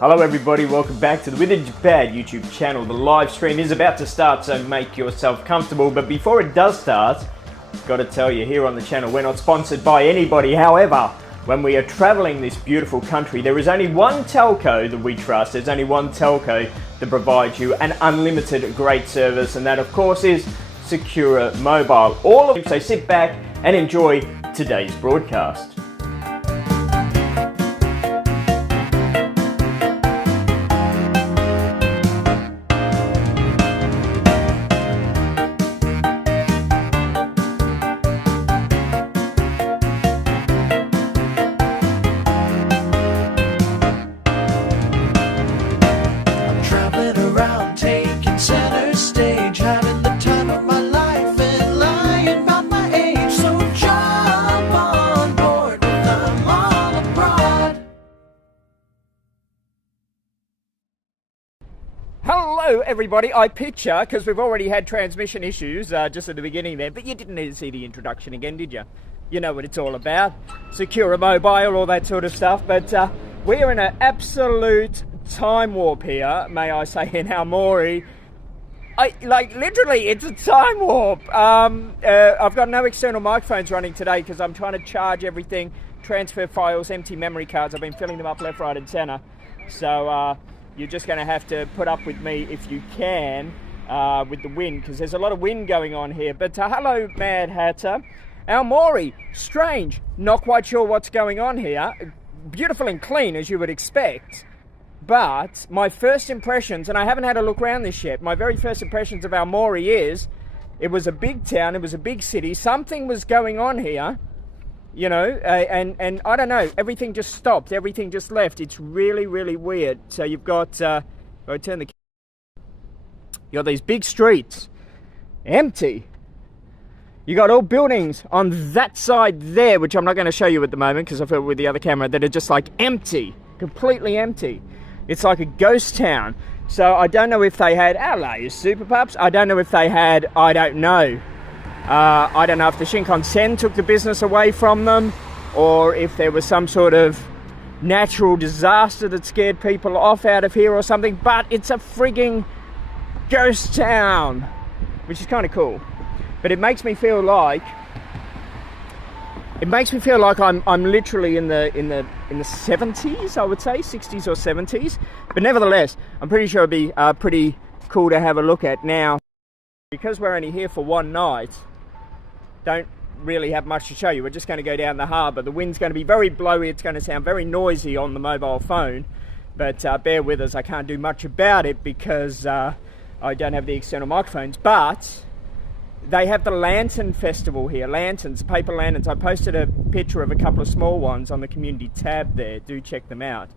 Hello everybody, welcome back to the With Japan YouTube channel. The live stream is about to start, so make yourself comfortable. But before it does start, got to tell you, here on the channel, we're not sponsored by anybody. However, when we are traveling this beautiful country, there is only one telco that we trust. There's only one telco that provides you an unlimited great service, and that of course is Secure Mobile. All of you, so sit back and enjoy today's broadcast. Hello everybody, I picture, because we've already had transmission issues just at the beginning there, but you didn't need to see the introduction again, did you? You know what it's all about, Secure Mobile, all that sort of stuff, but we're in an absolute time warp here, may I say, in Aomori. Literally, it's a time warp. I've got no external microphones running today because I'm trying to charge everything, transfer files, empty memory cards. I've been filling them up left, right and centre, so you're just going to have to put up with me if you can with the wind, because there's a lot of wind going on here. But hello, Mad Hatter. Aomori, strange, not quite sure what's going on here. Beautiful and clean, as you would expect. But my first impressions, and I haven't had a look around this yet, my very first impressions of Aomori is, it was a big town, it was a big city, something was going on here. You know, and I don't know, everything just stopped, everything just left. It's really, really weird. So you've got, you got these big streets, empty. You got all buildings on that side there, which I'm not going to show you at the moment because I feel with the other camera, that are just like empty, completely empty. It's like a ghost town. So I don't know if they had, hello you super pups, I don't know if they had, I don't know if the Shinkansen took the business away from them, or if there was some sort of natural disaster that scared people off out of here or something, but it's a frigging ghost town, which is kind of cool. But it makes me feel like I'm literally in the 70s, I would say, 60s or 70s. But nevertheless, I'm pretty sure it'd be pretty cool to have a look at. Now, because we're only here for one night, don't really have much to show you. We're just going to go down the harbour. The wind's going to be very blowy. It's going to sound very noisy on the mobile phone, but bear with us. I can't do much about it because I don't have the external microphones. But they have the Lantern Festival here. Lanterns, paper lanterns. I posted a picture of a couple of small ones on the community tab there. Do check them out.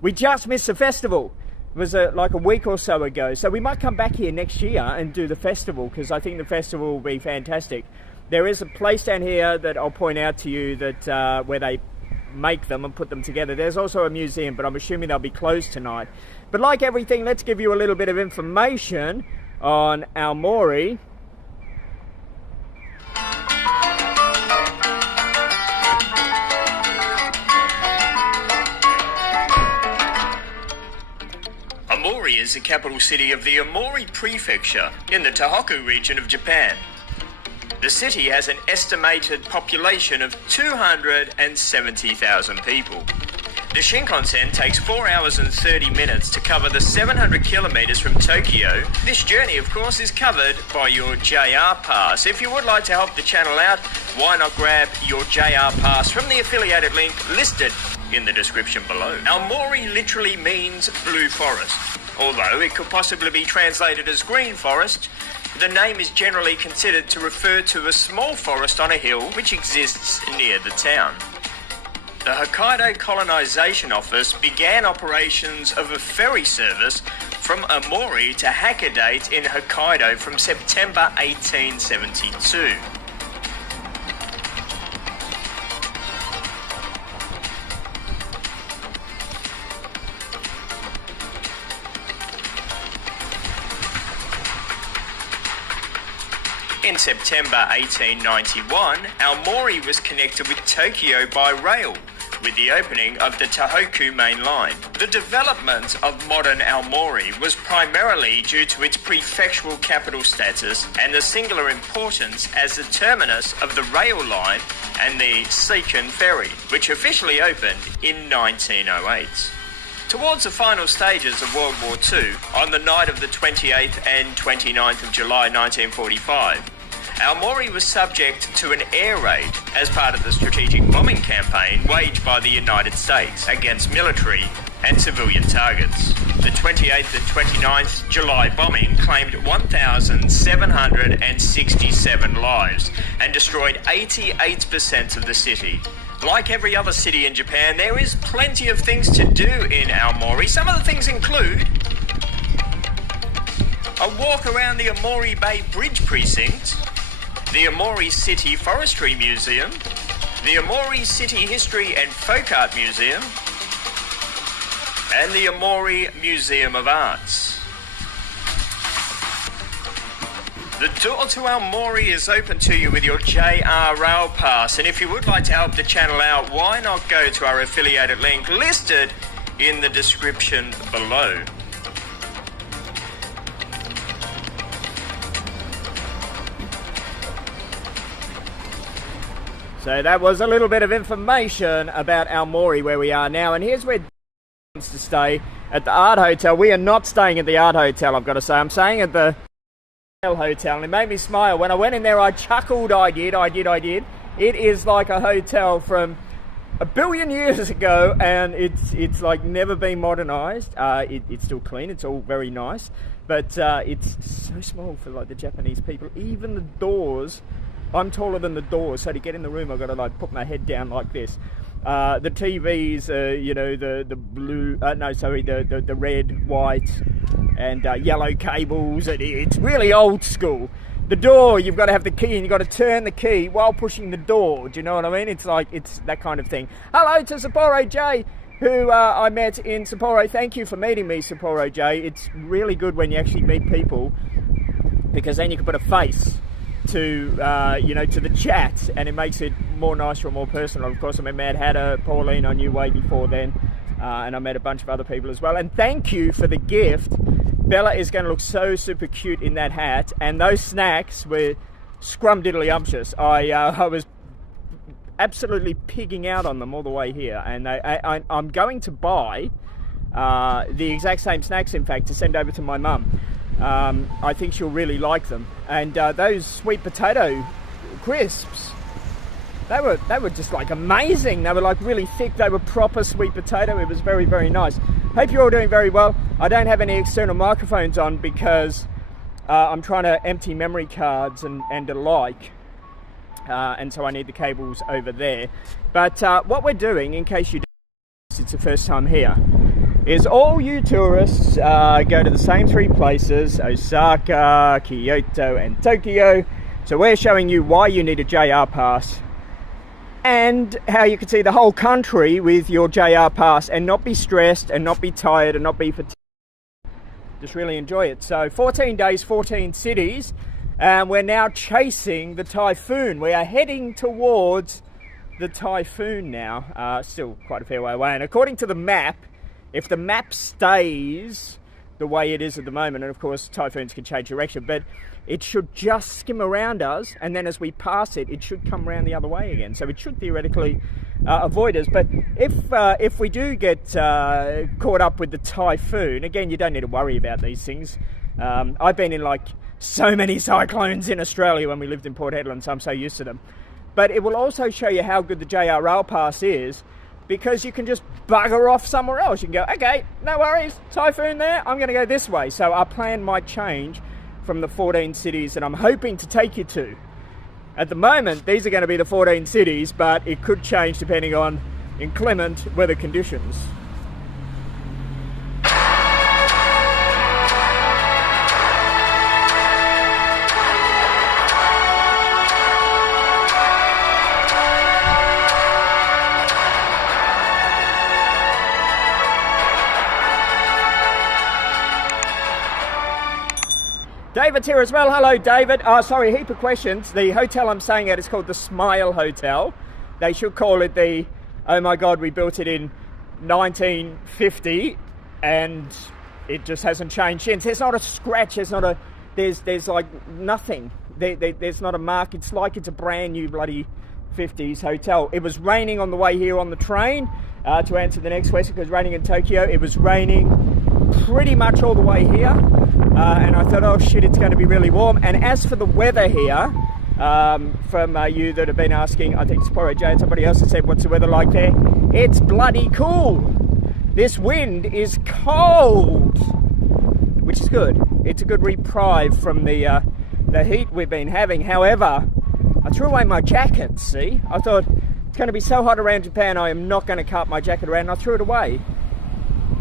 We just missed the festival. It was like a week or so ago. So we might come back here next year and do the festival, because I think the festival will be fantastic. There is a place down here that I'll point out to you that where they make them and put them together. There's also a museum, but I'm assuming they'll be closed tonight. But like everything, let's give you a little bit of information on Aomori. Aomori is the capital city of the Aomori Prefecture in the Tohoku region of Japan. The city has an estimated population of 270,000 people. The Shinkansen takes 4 hours and 30 minutes to cover the 700 kilometers from Tokyo. This journey, of course, is covered by your JR Pass. If you would like to help the channel out, why not grab your JR Pass from the affiliated link listed in the description below. Aomori literally means blue forest. Although it could possibly be translated as green forest, the name is generally considered to refer to a small forest on a hill which exists near the town. The Hokkaido Colonization Office began operations of a ferry service from Aomori to Hakkoda in Hokkaido from September 1872. In September 1891, Aomori was connected with Tokyo by rail, with the opening of the Tohoku Main Line. The development of modern Aomori was primarily due to its prefectural capital status and the singular importance as the terminus of the rail line and the Seikan ferry, which officially opened in 1908. Towards the final stages of World War II, on the night of the 28th and 29th of July 1945, Aomori was subject to an air raid as part of the strategic bombing campaign waged by the United States against military and civilian targets. The 28th and 29th July bombing claimed 1,767 lives and destroyed 88% of the city. Like every other city in Japan, there is plenty of things to do in Aomori. Some of the things include a walk around the Aomori Bay Bridge Precinct, the Aomori City Forestry Museum, the Aomori City History and Folk Art Museum, and the Aomori Museum of Arts. The door to Aomori is open to you with your JR Rail Pass, and if you would like to help the channel out, why not go to our affiliated link listed in the description below. So that was a little bit of information about Aomori, where we are now, and here's where wants to stay at the Art Hotel. We are not staying at the Art Hotel, I've got to say. I'm staying at the Hotel, and it made me smile. When I went in there, I chuckled. I did. It is like a hotel from a billion years ago, and it's like never been modernized. It's still clean. It's all very nice, but it's so small for like the Japanese people. Even the doors, I'm taller than the doors, so to get in the room, I've got to like put my head down like this. The TVs, you know, the blue, the red, white, and yellow cables. It's really old school. The door, you've got to have the key, and you've got to turn the key while pushing the door. Do you know what I mean? It's like, it's that kind of thing. Hello to Sapporo J, who I met in Sapporo. Thank you for meeting me, Sapporo J. It's really good when you actually meet people, because then you can put a face to to the chat, and it makes it more nicer and more personal. Of course, I met Mad Hatter, Pauline, I knew way before then, and I met a bunch of other people as well. And thank you for the gift. Bella is going to look so super cute in that hat, and those snacks were scrumdiddlyumptious. I was absolutely pigging out on them all the way here, and I'm going to buy the exact same snacks, in fact, to send over to my mum. I think she'll really like them. And those sweet potato crisps, they were just like amazing. They were like really thick. They were proper sweet potato. It was very, very nice. Hope you're all doing very well. I don't have any external microphones on because I'm trying to empty memory cards and the like. And so I need the cables over there. But what we're doing, in case you don't, it's the first time here, is all you tourists go to the same three places: Osaka, Kyoto and Tokyo. So we're showing you why you need a JR pass and how you can see the whole country with your JR pass and not be stressed and not be tired and not be fatigued. Just really enjoy it. So 14 days, 14 cities, and we're now chasing the typhoon. We are heading towards the typhoon now, still quite a fair way away. And according to the map, if the map stays the way it is at the moment, and of course typhoons can change direction, but it should just skim around us, and then as we pass it, it should come around the other way again. So it should theoretically avoid us. But if we do get caught up with the typhoon, again, you don't need to worry about these things. I've been in like so many cyclones in Australia when we lived in Port Hedland, so I'm so used to them. But it will also show you how good the JR Rail Pass is, because you can just bugger off somewhere else. You can go, okay, no worries, typhoon there, I'm going to go this way. So our plan might change from the 14 cities that I'm hoping to take you to. At the moment, these are going to be the 14 cities, but it could change depending on inclement weather conditions. David's here as well. Hello, David. Sorry, heap of questions. The hotel I'm staying at is called the Smile Hotel. They should call it the oh my God, we built it in 1950 and it just hasn't changed since. There's not a scratch, there's like nothing. There's not a mark. It's like it's a brand new bloody 50s hotel. It was raining on the way here on the train. To answer the next question, because it was raining in Tokyo, it was raining pretty much all the way here. And I thought, oh shit, it's going to be really warm. And as for the weather here, from you that have been asking, I think it's Poro J and somebody else that said, what's the weather like there? It's bloody cool. This wind is cold, which is good. It's a good reprieve from the heat we've been having. However, I threw away my jacket, see? I thought it's going to be so hot around Japan, I am not going to cut my jacket around. I threw it away.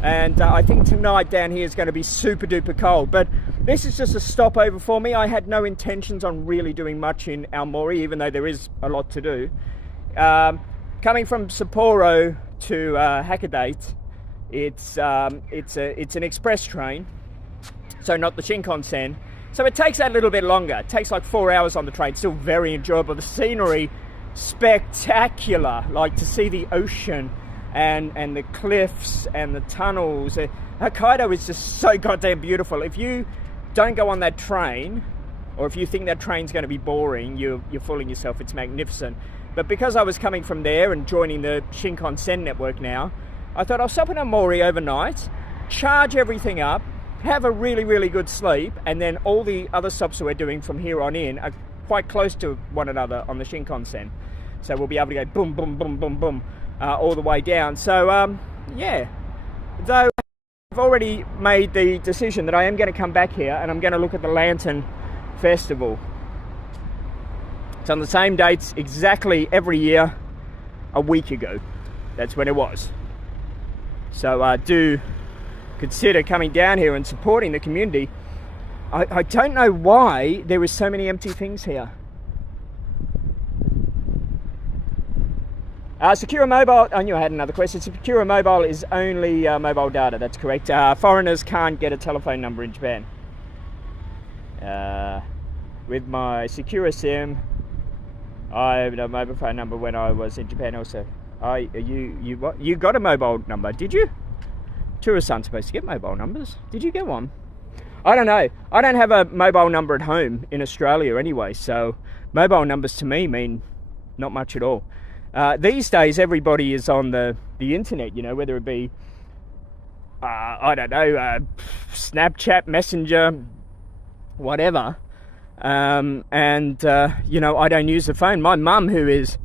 And I think tonight down here is going to be super duper cold. But this is just a stopover for me. I had no intentions on really doing much in Aomori, even though there is a lot to do. Coming from Sapporo to Hakkoda, it's an express train, so not the Shinkansen. So it takes that little bit longer. It takes like 4 hours on the train. Still very enjoyable. The scenery, spectacular. Like to see the ocean and the cliffs and the tunnels. Hokkaido is just so goddamn beautiful. If you don't go on that train, or if you think that train's going to be boring, you're fooling yourself. It's magnificent. But because I was coming from there and joining the Shinkansen network now, I thought I'll stop in Aomori overnight, charge everything up, have a really, really good sleep, and then all the other stops that we're doing from here on in are quite close to one another on the Shinkansen. So we'll be able to go boom, boom, boom, boom, boom, all the way down. So, yeah. Though I've already made the decision that I am going to come back here and I'm going to look at the Lantern Festival. It's on the same dates exactly every year a week ago. That's when it was. So do consider coming down here and supporting the community. I don't know why there is so many empty things here. Secure Mobile, I knew I had another question. Secure Mobile is only mobile data, that's correct. Foreigners can't get a telephone number in Japan. With my Secure SIM, I had a mobile phone number when I was in Japan also. You got a mobile number, did you? Tourists aren't supposed to get mobile numbers. Did you get one? I don't know. I don't have a mobile number at home in Australia anyway, so mobile numbers to me mean not much at all. These days, everybody is on the internet, you know, whether it be, I don't know, Snapchat, Messenger, whatever. You know, I don't use the phone. My mum, who is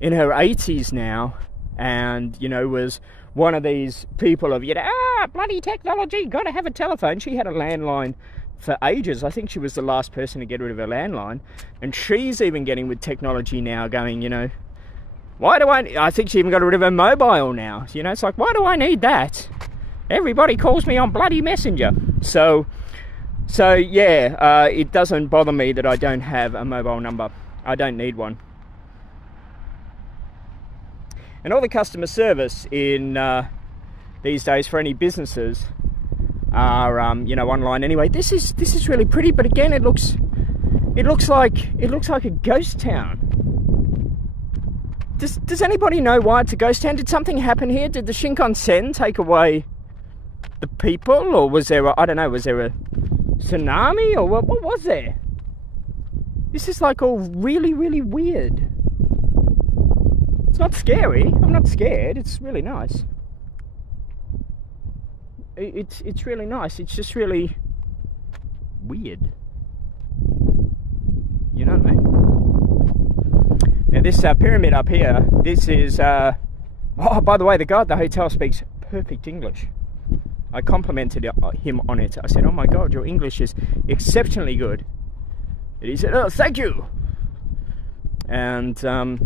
in her 80s now, and, you know, was one of these people of, you know, bloody technology, gotta have a telephone. She had a landline for ages. I think she was the last person to get rid of her landline. And she's even getting with technology now, going, you know, why do I think she even got rid of her mobile now. You know, it's like, why do I need that? Everybody calls me on bloody Messenger. So yeah, it doesn't bother me that I don't have a mobile number. I don't need one. And all the customer service in these days for any businesses are you know, online anyway. This is really pretty, but again, it looks like a ghost town. Does anybody know why it's a ghost town? Did something happen here? Did the Shinkansen take away the people, or was there I don't know, was there a tsunami, or what was there? This is like all really, really weird. It's not scary. I'm not scared. It's really nice. It's really nice. It's just really weird. You know what I mean? Now this pyramid up here, this is, oh, by the way, the guy at the hotel speaks perfect English. I complimented him on it. I said, oh my God, your English is exceptionally good. And he said, oh, thank you. And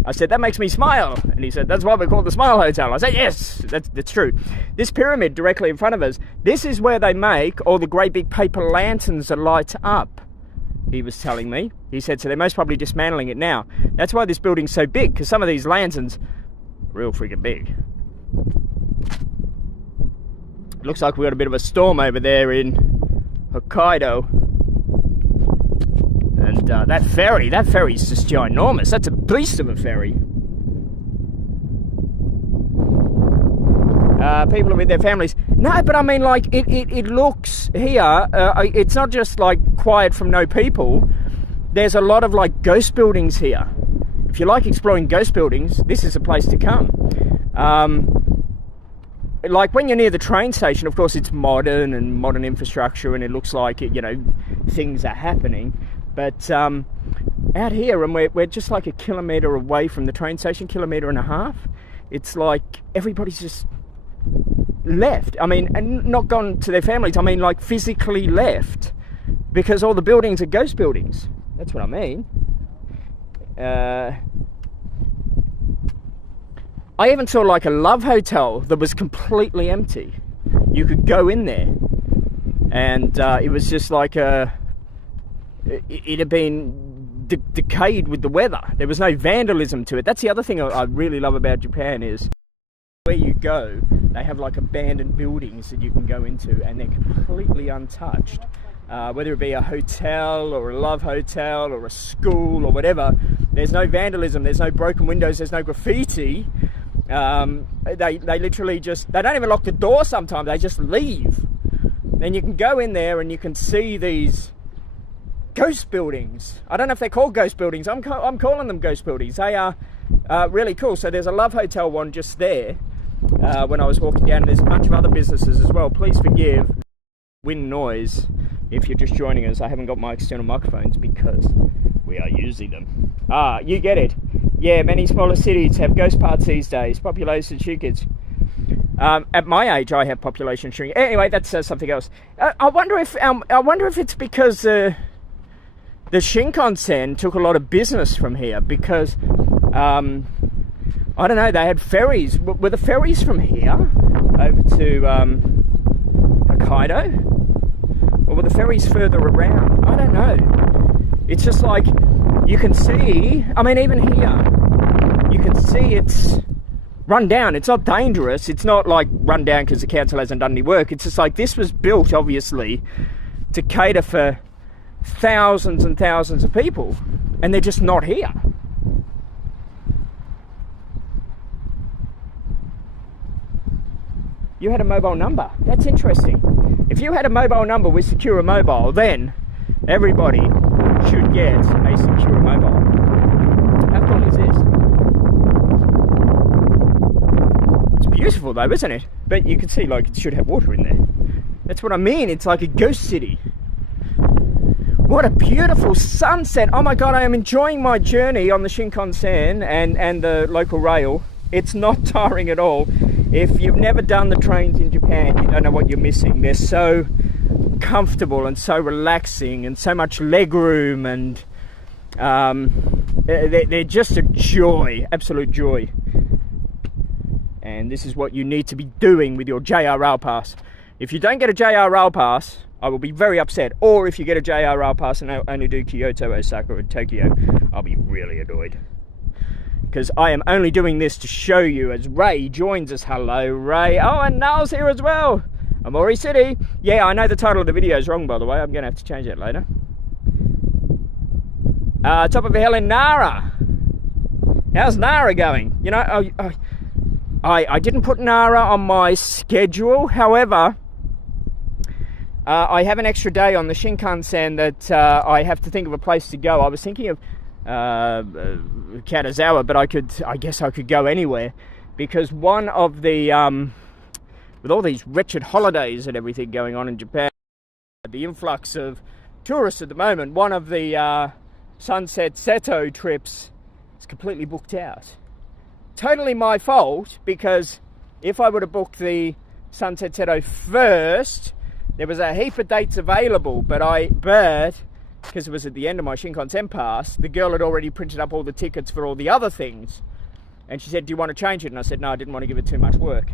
I said, that makes me smile. And he said, that's why we call it the Smile Hotel. I said, yes, that's true. This pyramid directly in front of us, this is where they make all the great big paper lanterns that light up, he was telling me. He said, so they're most probably dismantling it now. That's why this building's so big, because some of these lanterns are real freaking big. It looks like we got a bit of a storm over there in Hokkaido. And that ferry's just ginormous. That's a beast of a ferry. People are with their families. No, but I mean, like, it looks here, it's not just like quiet from no people. There's a lot of like ghost buildings here. If you like exploring ghost buildings, this is a place to come. Like when you're near the train station, of course it's modern and modern infrastructure, and it looks like it, you know, things are happening. But out here, and we're just like a kilometre away from the train station, kilometre and a half. It's like everybody's just left. I mean, and not gone to their families. I mean, like physically left, because all the buildings are ghost buildings. That's what I mean. I even saw like a love hotel that was completely empty. You could go in there, and it was just like it had been decayed with the weather. There was no vandalism to it. That's the other thing I really love about Japan, is where you go, they have like abandoned buildings that you can go into, and they're completely untouched. Whether it be a hotel or a love hotel or a school or whatever, there's no vandalism, there's no broken windows, there's no graffiti. They literally just, they don't even lock the door sometimes, they just leave. Then you can go in there and you can see these ghost buildings. I don't know if they're called ghost buildings, I'm calling them ghost buildings. They are really cool. So there's a love hotel one just there when I was walking down, and there's a bunch of other businesses as well. Please forgive wind noise if you're just joining us. I haven't got my external microphones because we are using them. You get it. Yeah, many smaller cities have ghost parts these days. Population shrinkage. At my age, I have population shrinkage. Anyway, that's something else. I wonder if it's because the Shinkansen took a lot of business from here, because I don't know. They had ferries. Were the ferries from here over to Hokkaido, or were the ferries further around? I don't know. It's just like, you can see, I mean, even here, you can see it's run down. It's not dangerous. It's not like run down because the council hasn't done any work. It's just like, this was built, obviously, to cater for thousands and thousands of people, and they're just not here. You had a mobile number. That's interesting. If you had a mobile number with Secure Mobile, then everybody should get a Secure Mobile. How cool is this? It's beautiful though, isn't it? But you can see, like, it should have water in there. That's what I mean. It's like a ghost city. What a beautiful sunset. Oh my God, I am enjoying my journey on the Shinkansen and the local rail. It's not tiring at all. If you've never done the trains in Japan, you don't know what you're missing. They're so comfortable and so relaxing, and so much leg room, and they're just a joy, absolute joy. And this is what you need to be doing with your JR Rail Pass. If you don't get a JR Rail Pass, I will be very upset. Or if you get a JR Rail Pass and only do Kyoto, Osaka, and Tokyo, I'll be really annoyed. Because I am only doing this to show you as Ray joins us. Hello, Ray. Oh, and Niall's here as well. Aomori City. Yeah, I know the title of the video is wrong, by the way. I'm going to have to change that later. Top of a hill in Nara. How's Nara going? You know, I didn't put Nara on my schedule. However, I have an extra day on the Shinkansen that I have to think of a place to go. I was thinking of Kanazawa, but I guess I could go anywhere, because one of the with all these wretched holidays and everything going on in Japan, the influx of tourists at the moment, one of the Sunset Seto trips is completely booked out. Totally my fault, because if I would have booked the Sunset Seto first, there was a heap of dates available, but because it was at the end of my Shinkansen pass, the girl had already printed up all the tickets for all the other things. And she said, do you want to change it? And I said, no, I didn't want to give it too much work.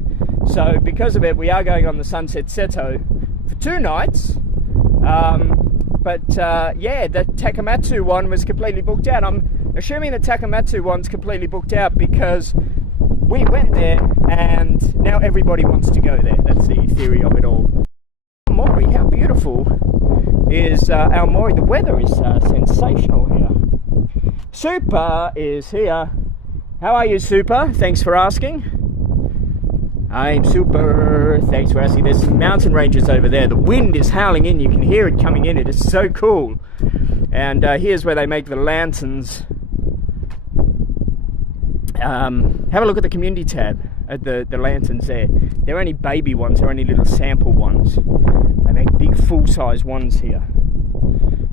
So because of it, we are going on the Sunset Seto for 2 nights. Yeah, the Takamatsu one was completely booked out. I'm assuming the Takamatsu one's completely booked out because we went there and now everybody wants to go there. That's the theory of it all. Aomori, how beautiful is Aomori. The weather is sensational here. Super is here. How are you, Super? Thanks for asking. I'm super. Thanks for asking. There's some mountain ranges over there. The wind is howling in. You can hear it coming in. It is so cool. And here's where they make the lanterns. Have a look at the community tab at the lanterns there. They're only baby ones. They're only little sample ones. They make big full-size ones here.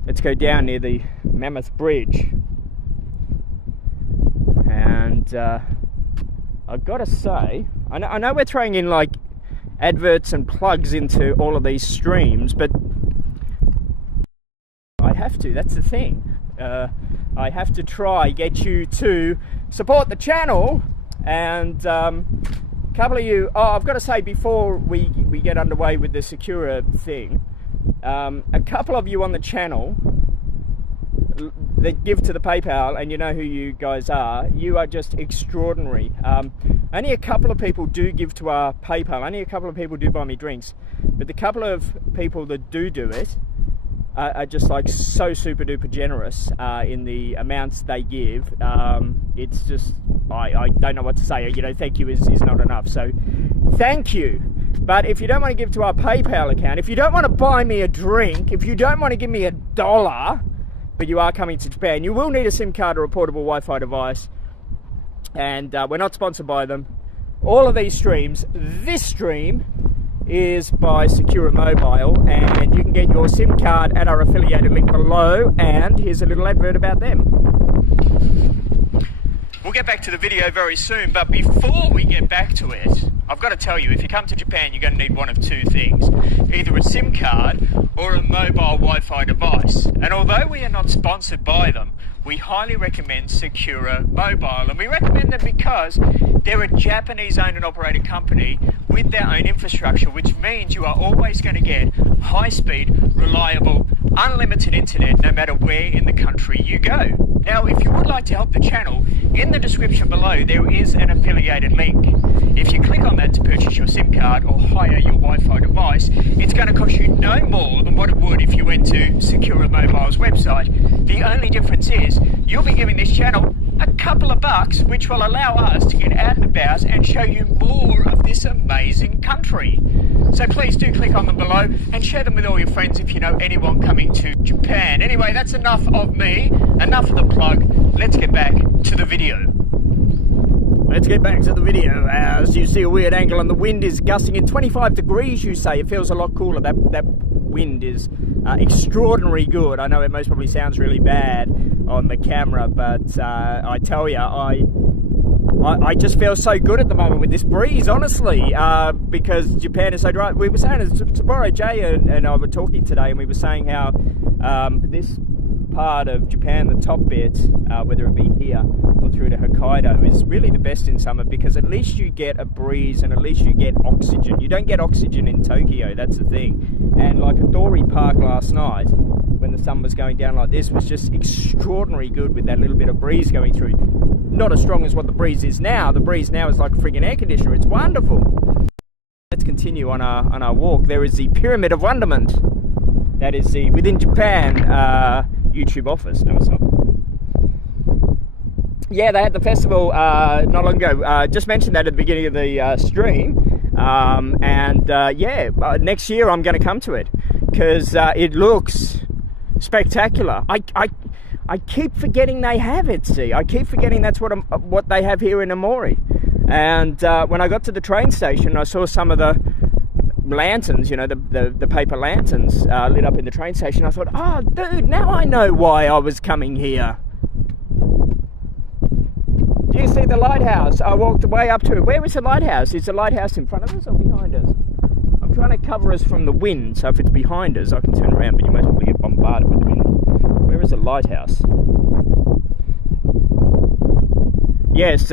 Let's go down near the Mammoth Bridge. And I've got to say, I know we're throwing in like adverts and plugs into all of these streams, but I have to. That's the thing. I have to try get you to support the channel. And a couple of you, I've got to say before we get underway with the Sakura thing, a couple of you on the channel that give to the PayPal, and you know who you guys are, you are just extraordinary. Only a couple of people do give to our PayPal, only a couple of people do buy me drinks, but the couple of people that do it are just like so super duper generous in the amounts they give. It's just, I don't know what to say. You know, thank you is not enough, so thank you. But if you don't want to give to our PayPal account, if you don't want to buy me a drink, if you don't want to give me $1, but you are coming to Japan, you will need a SIM card or a portable Wi-Fi device. And we're not sponsored by them. All of these streams, this stream is by Sakura Mobile, and you can get your SIM card at our affiliated link below. And here's a little advert about them. We'll get back to the video very soon, but before we get back to it, I've got to tell you, if you come to Japan, you're going to need one of two things. Either a SIM card or a mobile Wi-Fi device. And although we are not sponsored by them, we highly recommend Sakura Mobile. And we recommend them because they're a Japanese-owned and operated company with their own infrastructure, which means you are always going to get high-speed, reliable, unlimited internet no matter where in the country you go. Now, if you would like to help the channel, in the description below there is an affiliated link. If you click on that to purchase your SIM card or hire your Wi-Fi device, it's going to cost you no more than what it would if you went to Sakura Mobile's website. The only difference is you'll be giving this channel a couple of bucks, which will allow us to get out and about and show you more of this amazing country. So please do click on them below and share them with all your friends if you know anyone coming to Japan. Anyway, that's enough of me, enough of the plug. Let's get back to the video. Let's get back to the video. As you see a weird angle, and the wind is gusting in 25 degrees, you say. It feels a lot cooler. That wind is extraordinarily good. I know it most probably sounds really bad on the camera, but I tell you, I just feel so good at the moment with this breeze, honestly, because Japan is so dry. We were saying, tomorrow Jay and I were talking today, and we were saying how this part of Japan, the top bit, whether it be here or through to Hokkaido, is really the best in summer, because at least you get a breeze and at least you get oxygen. You don't get oxygen in Tokyo, that's the thing. And like Aomori Park last night, when the sun was going down like this, was just extraordinarily good with that little bit of breeze going through. Not as strong as what the breeze is now. The breeze now is like a friggin' air conditioner. It's wonderful. Let's continue on our walk. There is the Pyramid of Wonderment. That is the Within Japan YouTube office. No, it's not. Yeah, they had the festival not long ago. Just mentioned that at the beginning of the stream. Yeah, next year I'm going to come to it because it looks spectacular. I keep forgetting they have it. See, I keep forgetting that's what they have here in Aomori. And when I got to the train station, I saw some of the lanterns, you know, the paper lanterns lit up in the train station. I thought, oh, dude, now I know why I was coming here. Do you see the lighthouse? I walked way up to it. Where is the lighthouse? Is the lighthouse in front of us or behind us? I'm trying to cover us from the wind, so if it's behind us, I can turn around, but you most probably get bombarded with the wind. Where is the lighthouse? Yes,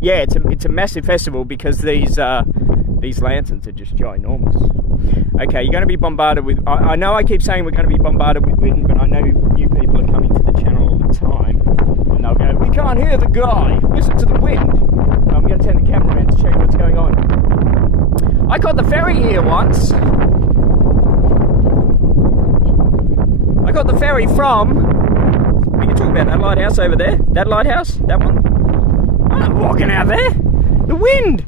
yeah, it's a massive festival because these lanterns are just ginormous. Okay, you're going to be bombarded with... I know I keep saying we're going to be bombarded with wind, but I know new people are coming to the channel all the time, and they'll go, we can't hear the guy, listen to the wind. I'm going to turn the camera around to show you what's going on. I caught the ferry here once. I got the ferry from... We can talk about that lighthouse over there. That lighthouse, that one. I'm not walking out there. The wind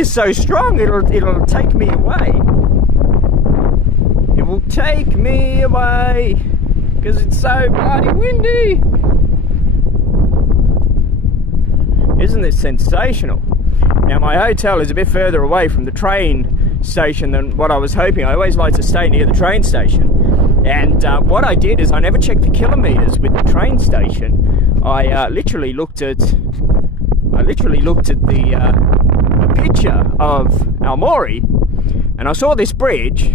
is so strong, it'll take me away. It will take me away, because it's so bloody windy. Isn't this sensational? Now, my hotel is a bit further away from the train station than what I was hoping. I always like to stay near the train station. And what I did is I never checked the kilometres with the train station. I literally looked at the picture of Aomori, and I saw this bridge.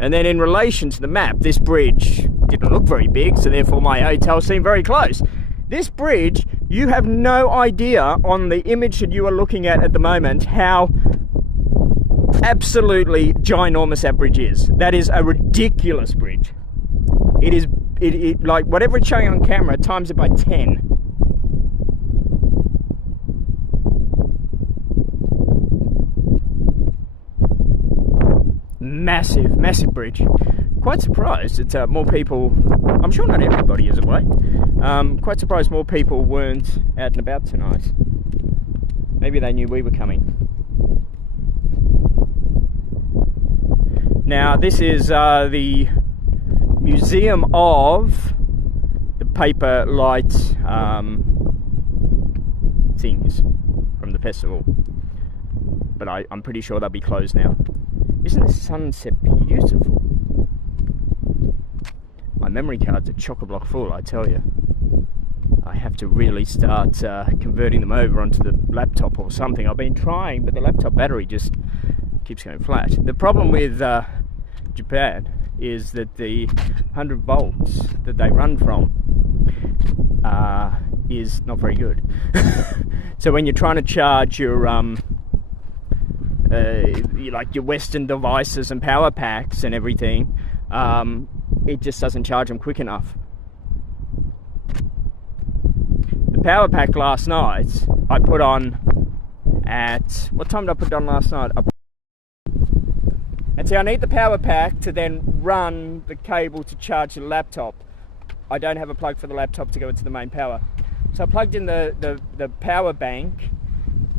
And then in relation to the map, this bridge didn't look very big, so therefore my hotel seemed very close. This bridge, you have no idea on the image that you are looking at the moment how absolutely ginormous that bridge is. That is a ridiculous bridge. It is, like whatever it's showing on camera, times it by 10. Massive bridge. Quite surprised that more people, I'm sure not everybody is away, quite surprised more people weren't out and about tonight. Maybe they knew we were coming. Now this is the Museum of the Paper Light things from the festival, but I'm pretty sure they'll be closed now. Isn't the sunset beautiful? My memory cards are chock-a-block full, I tell you. I have to really start converting them over onto the laptop or something. I've been trying, but the laptop battery just keeps going flat. The problem with Japan is that the 100 volts that they run from is not very good. So when you're trying to charge your like your Western devices and power packs and everything, it just doesn't charge them quick enough. The power pack last night I put on at, what time did I put it on last night? And see, I need the power pack to then run the cable to charge the laptop. I don't have a plug for the laptop to go into the main power. So I plugged in the power bank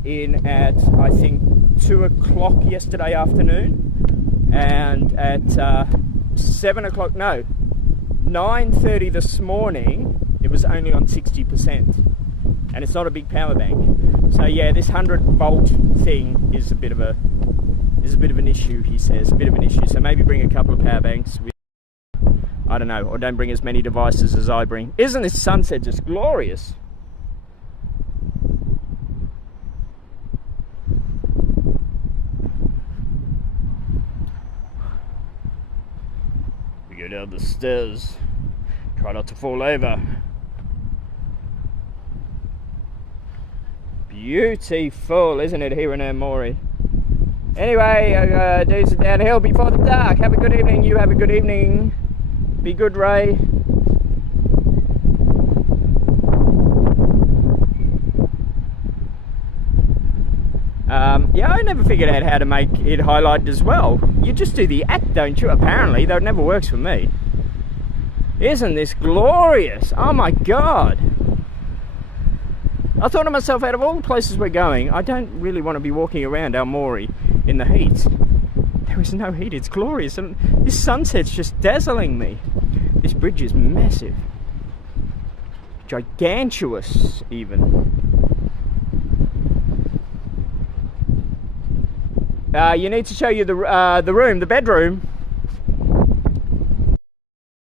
in at, I think, 2 o'clock yesterday afternoon, and at 9:30 this morning it was only on 60%, and it's not a big power bank. So yeah, this 100 volt thing is a bit of an issue, he says, a bit of an issue. So maybe bring a couple of power banks with, I don't know, or don't bring as many devices as I bring. Isn't this sunset just glorious? We go down the stairs. Try not to fall over. Beautiful, isn't it, here in Aomori? Anyway, dudes are downhill before the dark. Have a good evening. You have a good evening. Be good, Ray. Yeah, I never figured out how to make it highlighted as well. You just do the act, don't you? Apparently, though it never works for me. Isn't this glorious? Oh my god. I thought to myself, out of all the places we're going, I don't really want to be walking around Aomori in the heat. There is no heat, it's glorious, and this sunset's just dazzling me. This bridge is massive. Gigantuous, even. You need to show you the room, the bedroom.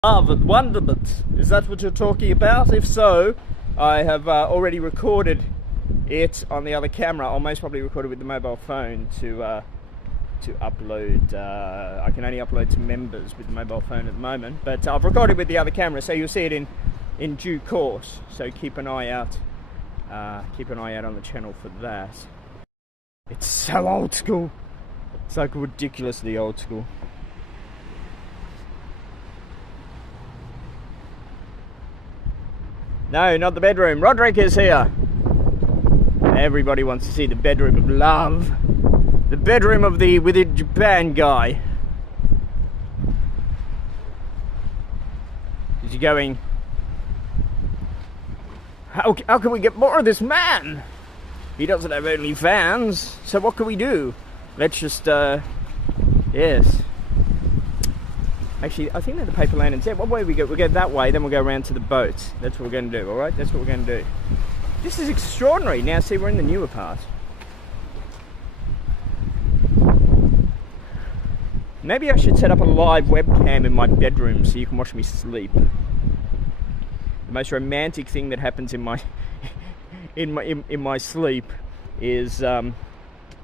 Love and wonderment. Is that what you're talking about? If so, I have already recorded it on the other camera. I'll most probably record it with the mobile phone to upload. I can only upload to members with the mobile phone at the moment, but I've recorded with the other camera, so you'll see it in due course. So keep an eye out. Keep an eye out on the channel for that. It's so old school. It's like ridiculously old school. No, not the bedroom. Roderick is here. Everybody wants to see the bedroom of love. The bedroom of the with the Japan guy. Is he going? How can we get more of this man? He doesn't have OnlyFans, so what can we do? Let's just, yes. Actually, I think that the paper lantern's there. What way we go? We'll go that way, then we'll go around to the boats. That's what we're going to do, alright? That's what we're going to do. This is extraordinary. Now, see, we're in the newer part. Maybe I should set up a live webcam in my bedroom so you can watch me sleep. The most romantic thing that happens in my in my sleep is I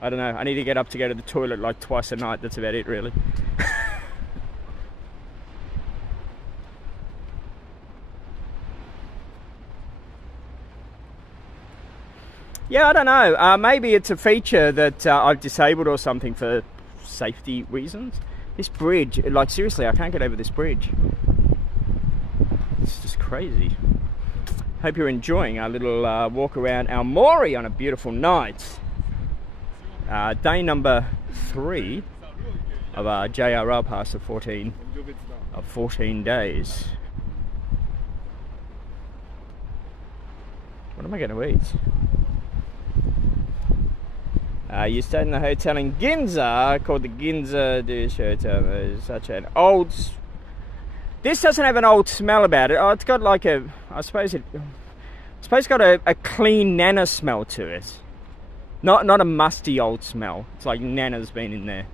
don't know, I need to get up to go to the toilet like twice a night. That's about it, really. Yeah, I don't know. Maybe it's a feature that I've disabled or something for safety reasons. This bridge, like seriously, I can't get over this bridge. It's just crazy. Hope you're enjoying our little walk around Aomori on a beautiful night. Day number 3 of our JRR pass of 14 days. What am I going to eat? You stayed in the hotel in Ginza called the Ginza Dish Hotel. It's such an old... This doesn't have an old smell about it. Oh, it's got like a... I suppose it's got a clean Nana smell to it. Not a musty old smell. It's like Nana's been in there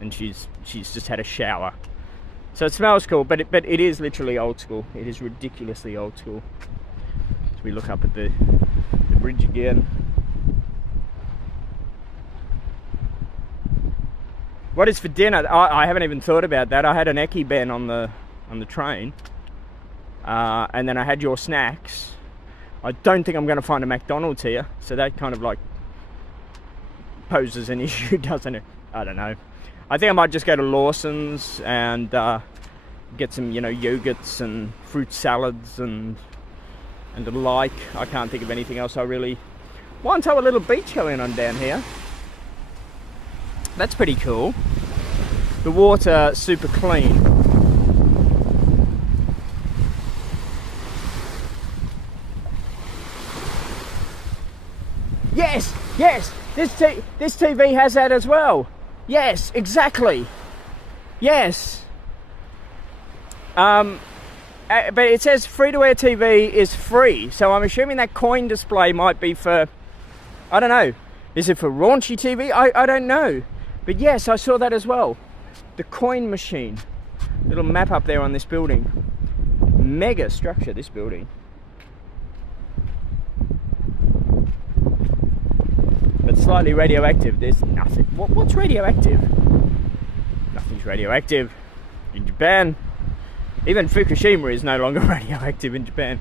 and she's just had a shower. So it smells cool, but it is literally old school. It is ridiculously old school. As we look up at the bridge again. What is for dinner? I haven't even thought about that. I had an eki ben on the train, and then I had your snacks. I don't think I'm going to find a McDonald's here, so that kind of like poses an issue, doesn't it? I don't know. I think I might just go to Lawson's and get some, yogurts and fruit salads and the like. I can't think of anything else I really want. Oh, a little beach going on down here. That's pretty cool. The water super clean. Yes, this TV has that as well. Yes, exactly. Yes. But it says free-to-air TV is free, so I'm assuming that coin display might be for, I don't know, is it for raunchy TV? I don't know. But yes, I saw that as well. The coin machine. Little map up there on this building. Mega structure, this building. But slightly radioactive. There's nothing. What's radioactive? Nothing's radioactive in Japan. Even Fukushima is no longer radioactive in Japan.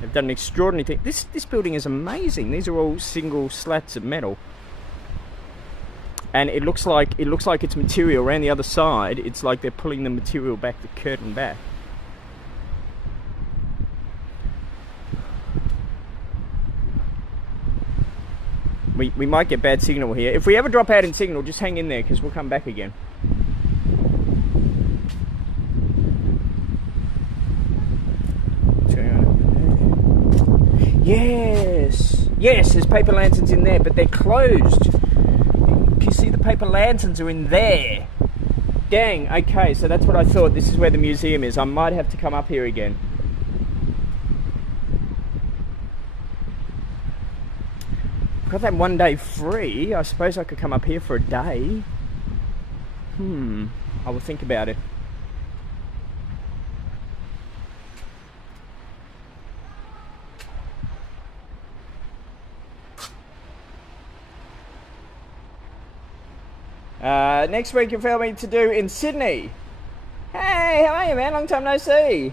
They've done an extraordinary thing. This building is amazing. These are all single slats of metal. And it looks like it's material around the other side. It's like they're pulling the material back, the curtain back. We might get bad signal here. If we ever drop out in signal, just hang in there because we'll come back again. Yes, there's paper lanterns in there, but they're closed. You see the paper lanterns are in there. Dang, okay, so that's what I thought. This is where the museum is. I might have to come up here again. Got that 1 day free. I suppose I could come up here for a day. I will think about it. Next week you'll feel me to do in Sydney. Hey, how are you, man? Long time no see.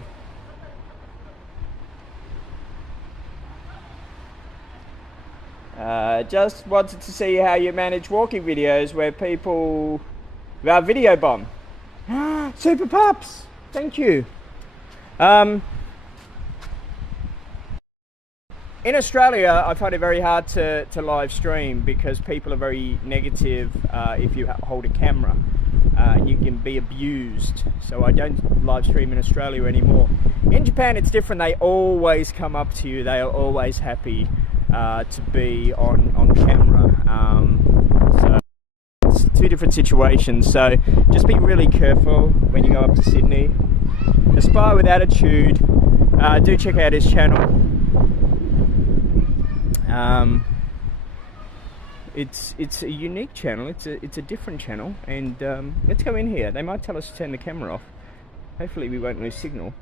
Just wanted to see how you manage walking videos where people video bomb. Super pups! Thank you. In Australia, I find it very hard to live stream because people are very negative if you hold a camera. You can be abused. So I don't live stream in Australia anymore. In Japan, it's different. They always come up to you. They are always happy. to be on camera. So it's two different situations. So just be really careful when you go up to Sydney. Aspire with attitude. Do check out his channel. It's a unique channel. It's a different channel, and let's go in here. They might tell us to turn the camera off. Hopefully we won't lose signal.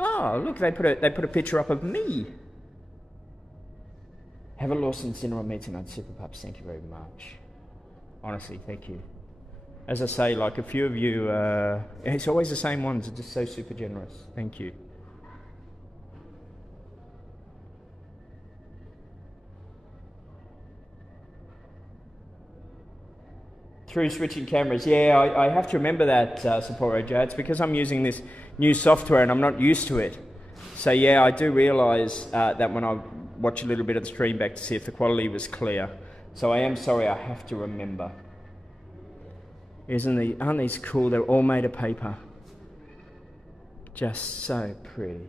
Oh, look! They put a picture up of me. Have a Lawson's dinner on me tonight, Super Pups. Thank you very much. Honestly, thank you. As I say, like a few of you, it's always the same ones. Are just so super generous. Thank you. Through switching cameras, yeah, I have to remember that, Sapporo J. It's because I'm using this new software and I'm not used to it. So yeah, I do realise that when I watch a little bit of the stream back to see if the quality was clear. So I am sorry, I have to remember. Aren't these cool? They're all made of paper. Just so pretty.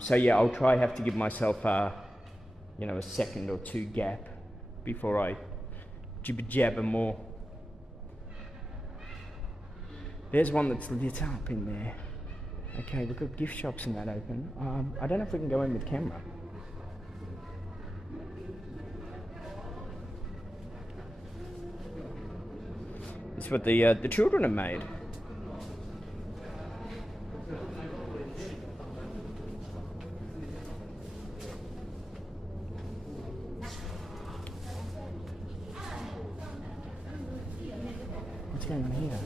So yeah, I'll have to give myself a second or two gap before I jibber more. There's one that's lit up in there. Okay, we've got gift shops and that open. I don't know if we can go in with camera. It's what the children have made. What's going on here?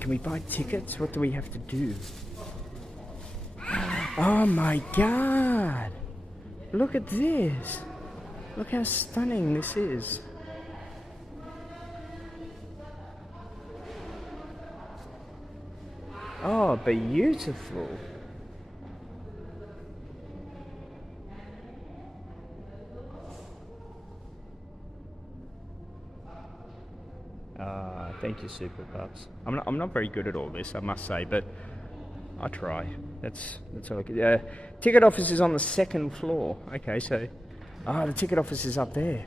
Can we buy tickets? What do we have to do? Oh my God! Look at this! Look how stunning this is. Oh, beautiful. Thank you, Super Pups. I'm not very good at all this, I must say, but I try. That's all I can. Ticket office is on the second floor. Okay, so the ticket office is up there.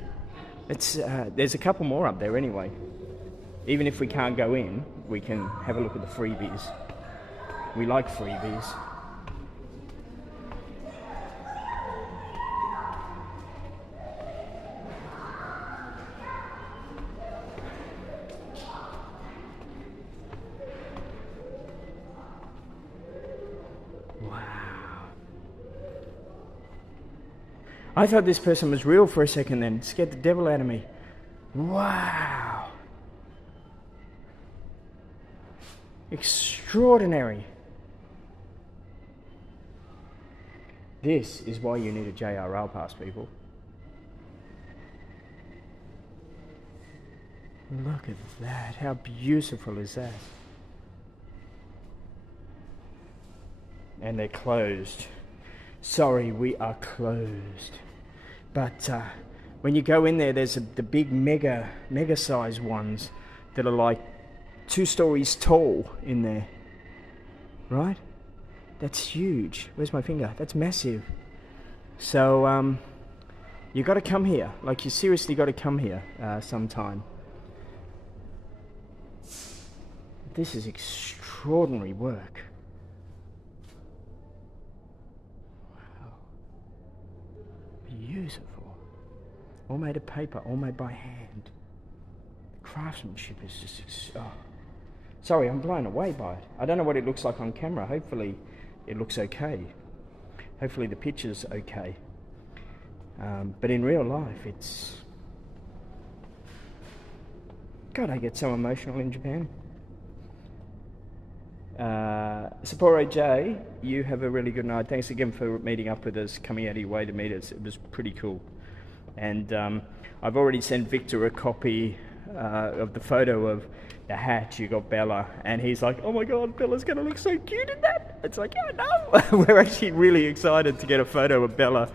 There's a couple more up there anyway. Even if we can't go in, we can have a look at the freebies. We like freebies. Wow. I thought this person was real for a second then. It scared the devil out of me. Wow. Extraordinary. This is why you need a JR rail pass, people. Look at that. How beautiful is that? And they're closed. Sorry, we are closed. But when you go in there, there's the big mega size ones that are like 2 stories tall in there. Right? That's huge. Where's my finger? That's massive. So, you got to come here. Like, you seriously got to come here sometime. This is extraordinary work. Wow. Beautiful. All made of paper, all made by hand. The craftsmanship is just... Sorry, I'm blown away by it. I don't know what it looks like on camera. Hopefully it looks okay. Hopefully the picture's okay. But in real life, it's... God, I get so emotional in Japan. Sapporo J, you have a really good night. Thanks again for meeting up with us, coming out of your way to meet us. It was pretty cool. And I've already sent Victor a copy of the photo of the hat. You got Bella, and he's like, oh my God, Bella's gonna look so cute in that. It's like, yeah, no. We're actually really excited to get a photo of Bella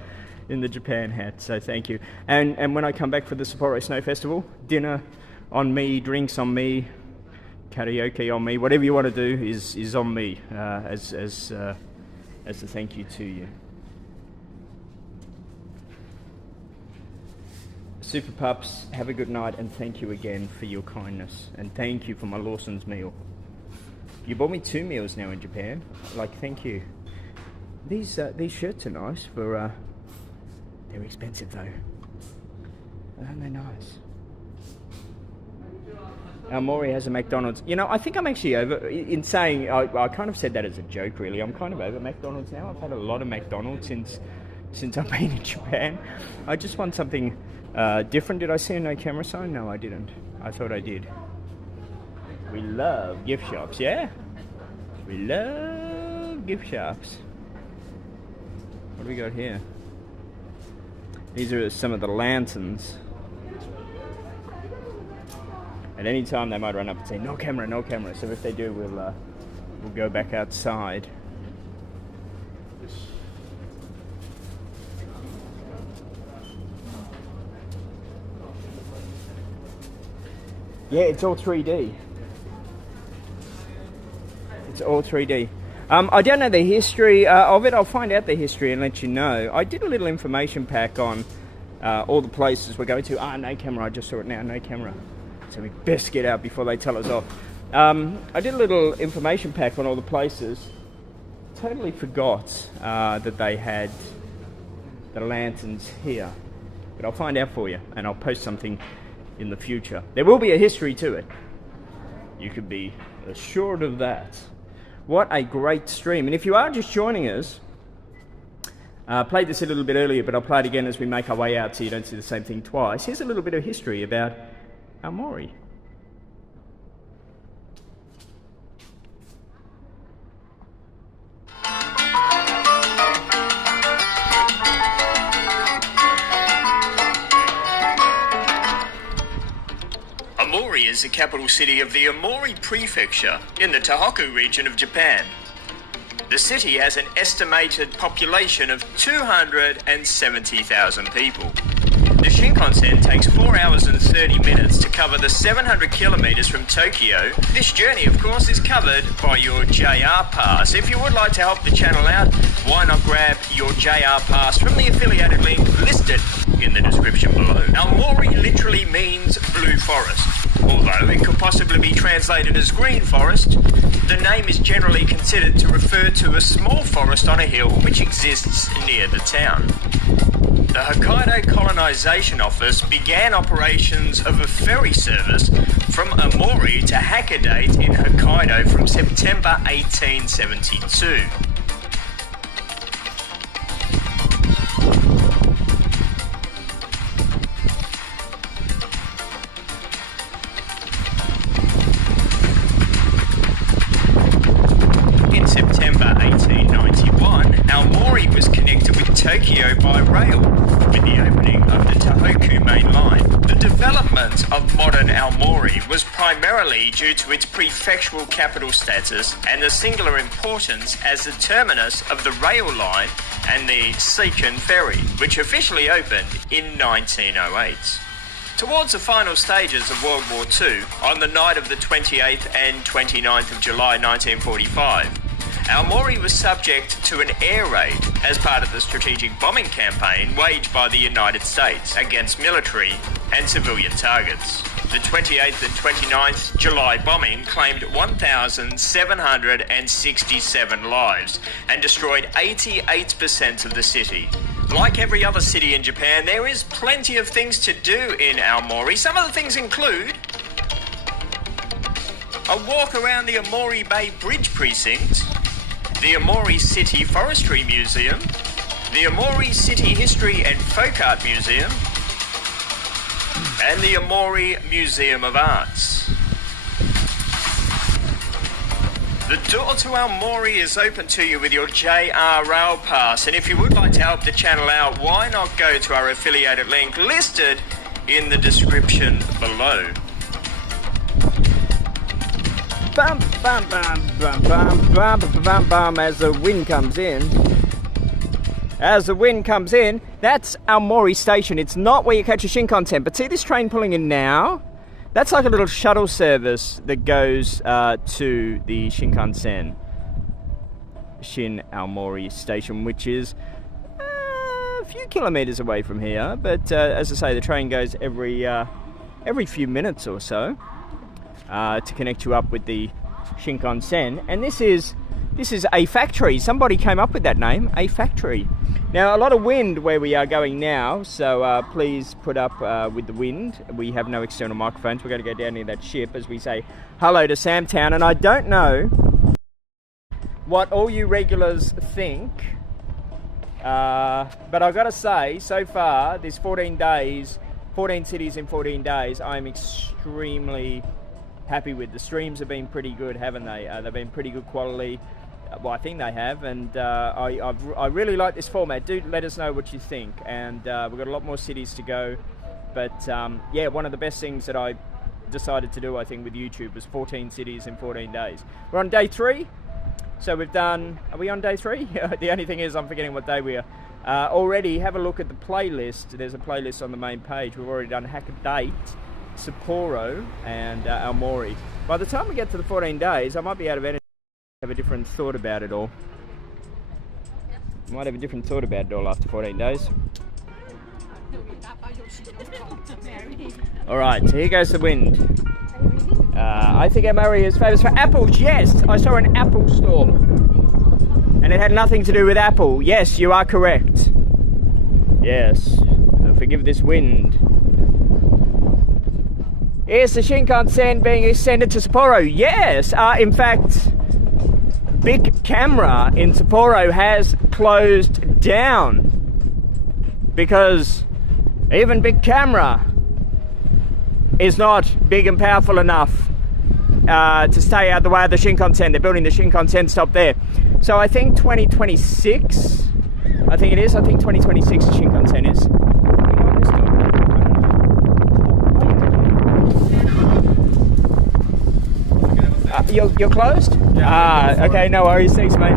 in the Japan hat, so thank you. And when I come back for the Sapporo Snow Festival, dinner on me, drinks on me, karaoke on me, whatever you want to do is on me as a thank you to you. Super Pups, have a good night, and thank you again for your kindness, and thank you for my Lawson's meal. You bought me 2 meals now in Japan. Like, thank you. These shirts are nice for they're expensive though. Aren't they nice? Aomori has a McDonald's. You know, I think I'm actually over in saying I kind of said that as a joke. Really, I'm kind of over McDonald's now. I've had a lot of McDonald's since I've been in Japan. I just want something different. Did I see a no camera sign? No, I didn't. I thought I did. We love gift shops, yeah? We love gift shops. What do we got here? These are some of the lanterns. At any time they might run up and say, no camera, no camera. So if they do, we'll go back outside. Yeah, it's all 3D. It's all 3D. I don't know the history of it. I'll find out the history and let you know. I did a little information pack on all the places we're going to. No camera, I just saw it now, no camera. So we best get out before they tell us off. I did a little information pack on all the places. Totally forgot that they had the lanterns here. But I'll find out for you and I'll post something in the future. There will be a history to it. You can be assured of that. What a great stream. And if you are just joining us, played this a little bit earlier, but I'll play it again as we make our way out so you don't see the same thing twice. Here's a little bit of history about Aomori. Aomori is the capital city of the Aomori Prefecture in the Tohoku region of Japan. The city has an estimated population of 270,000 people. The Shinkansen takes 4 hours and 30 minutes to cover the 700 kilometers from Tokyo. This journey, of course, is covered by your JR pass. If you would like to help the channel out, why not grab your JR pass from the affiliated link listed in the description below. Aomori literally means blue forest. Although it could possibly be translated as green forest, the name is generally considered to refer to a small forest on a hill which exists near the town. The Hokkaido Colonization Office began operations of a ferry service from Aomori to Hakkoda in Hokkaido from September 1872. In September 1891, Aomori was connected with Tokyo by rail with the opening of the Tohoku Main Line. The development of modern Aomori was primarily due to its prefectural capital status and the singular importance as the terminus of the rail line and the Seikan ferry, which officially opened in 1908. Towards the final stages of World War II, on the night of the 28th and 29th of July 1945, Aomori was subject to an air raid as part of the strategic bombing campaign waged by the United States against military and civilian targets. The 28th and 29th July bombing claimed 1,767 lives and destroyed 88% of the city. Like every other city in Japan, there is plenty of things to do in Aomori. Some of the things include a walk around the Aomori Bay Bridge Precinct, the Aomori City Forestry Museum, the Aomori City History and Folk Art Museum, and the Aomori Museum of Arts. The door to Aomori is open to you with your JR Rail Pass, and if you would like to help the channel out, why not go to our affiliated link listed in the description below. Bum, bum, bum, bum, bum, bum, bum, bum, bum, as the wind comes in. As the wind comes in, that's Aomori Station. It's not where you catch a Shinkansen, but see this train pulling in now? That's like a little shuttle service that goes to the Shinkansen Shin Aomori station, which is a few kilometers away from here. But as I say, the train goes every few minutes or so to connect you up with the Shinkansen. And this is a factory. Somebody came up with that name, a factory. Now, a lot of wind where we are going now, so please put up with the wind. We have no external microphones. We're going to go down near that ship as we say hello to Samtown. And I don't know what all you regulars think, but I've got to say, so far, this 14 cities in 14 days, I'm extremely happy with. The streams have been pretty good, haven't they? They've been pretty good quality. Well, I think they have, and I really like this format. Do let us know what you think, and we've got a lot more cities to go, but yeah, one of the best things that I decided to do, I think, with YouTube was 14 cities in 14 days. We're on day 3, so we've done, are we on day 3? The only thing is I'm forgetting what day we are. Already, have a look at the playlist. There's a playlist on the main page. We've already done Hakkoda, Sapporo, and Aomori. By the time we get to the 14 days, I might be out of energy. Have a different thought about it all. Might have a different thought about it all after 14 days. Alright, so here goes the wind. I think Aomori is famous for apples. Yes, I saw an apple storm. And it had nothing to do with apple. Yes, you are correct. Yes, forgive this wind. Is the Shinkansen being extended to Sapporo? Yes, in fact, Big Camera in Sapporo has closed down because even Big Camera is not big and powerful enough to stay out the way of the Shinkansen. They're building the Shinkansen stop there. So I think 2026, I think 2026 the Shinkansen is. You're closed? Yeah, okay, no worries, thanks mate.